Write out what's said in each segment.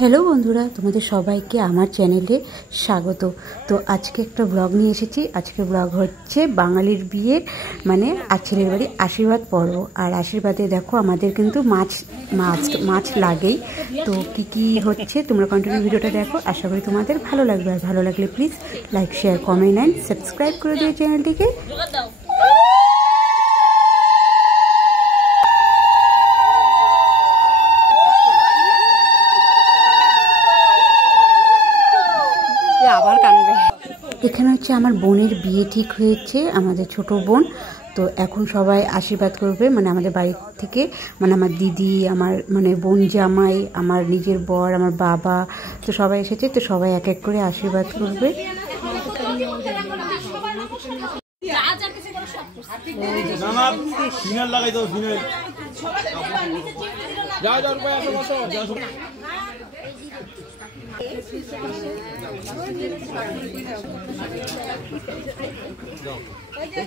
Hello বন্ধুরা, তোমাদের সবাইকে আমার চ্যানেলে স্বাগত। তো আজকে একটা ব্লগ নিয়ে এসেছি। আজকে ব্লগ হচ্ছে বাঙালির বিয়ের মানে ছেলের বাড়ি আশীর্বাদ পর্ব। আর আশীর্বাদে দেখো আমাদের কিন্তু মাছ লাগেই। তো কি হচ্ছে তোমরা কন্টিনিউ ভিডিওটা দেখো, আশা করি তোমাদের ভালো লাগবে। আর ভালো লাগলে please like, share, comment and subscribe করে দিও চ্যানেলটিকে। এখানে হচ্ছে আমার বোনের বিয়ে ঠিক হয়েছে, আমাদের ছোট বোন। তো এখন সবাই আশীর্বাদ করবে, মানে আমাদের বাড়ি থেকে, মানে আমার দিদি, আমার মানে বোন জামাই, আমার নিজের বর, আমার বাবা, তো সবাই এসেছে। তো সবাই এক এক করে আশীর্বাদ করবে।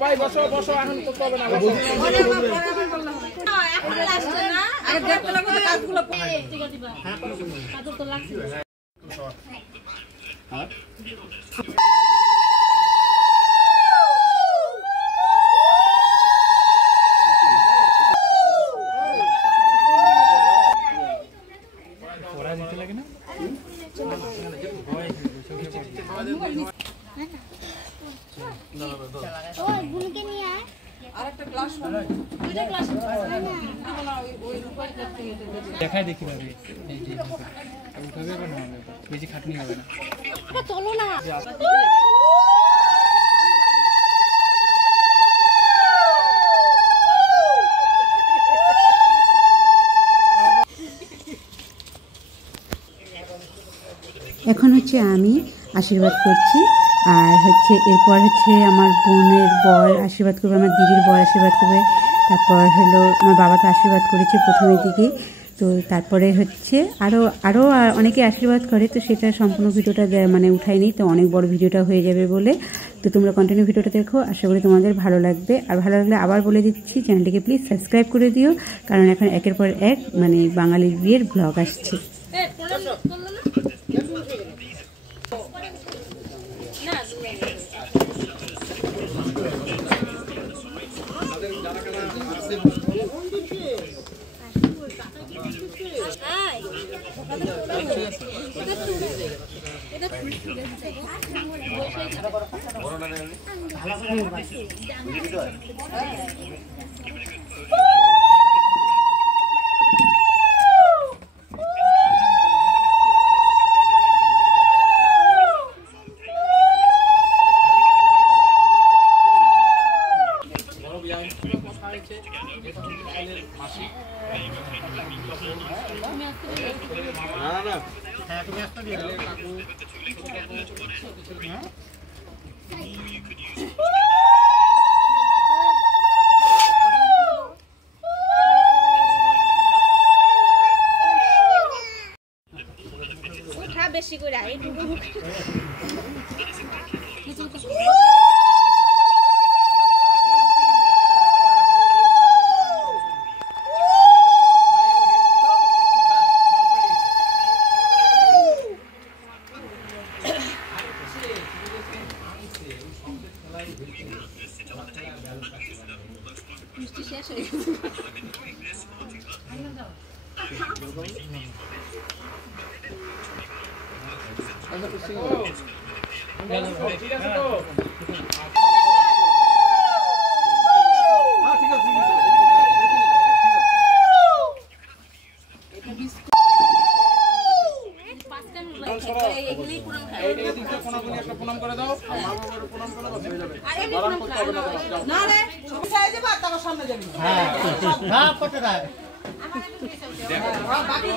ভাই বসো বসো, এখন করতে হবে না, বসো। এখন লাস্ট না, আগে দেখতে লাগবে কাজগুলো টিকা দিবা। হ্যাঁ কাজও তো লাগছে। হ্যাঁ ওরা দিতে লাগে না। ওই বুনকে নিয়ে আয় আরেকটা গ্লাস দুইটা গ্লাস ওই রূপার দেখতে দেখাই দেখি ভাবি এই যে উঠাবে বা না হবে, বেশি খাটনি হবে না। আরে চলো না। এখন হচ্ছে আমি আশীর্বাদ করছি, আর হচ্ছে এরপর হচ্ছে আমার বোনের বর আশীর্বাদ করবে, আমার দিদির বর আশীর্বাদ করবে, তারপর হলো আমার বাবা তো আশীর্বাদ করেছে প্রথমের দিকে। তো তারপরে হচ্ছে আরও অনেকে আশীর্বাদ করে, তো সেটা সম্পূর্ণ ভিডিওটা মানে উঠায়নি, তো অনেক বড় ভিডিওটা হয়ে যাবে বলে। তো তোমরা কন্টিনিউ ভিডিওটা দেখো, আশা করি তোমাদের ভালো লাগবে। আর ভালো লাগলে আবার বলে দিচ্ছি, চ্যানেলটিকে প্লিজ সাবস্ক্রাইব করে দিও, কারণ এখন একের পর এক মানে বাঙালির বিয়ের ব্লগ আসছে। বেশি করে মিষ্টি শেষ হয়ে গেছে। ঠিক আছে তো প্রণাম করে দাও, মা বাবার প্রণাম করে দাও, হয়ে যাবে। না রে সাইজে বাদ তার সামনে যাবি। হ্যাঁ হ্যাঁ কত দাও বাকি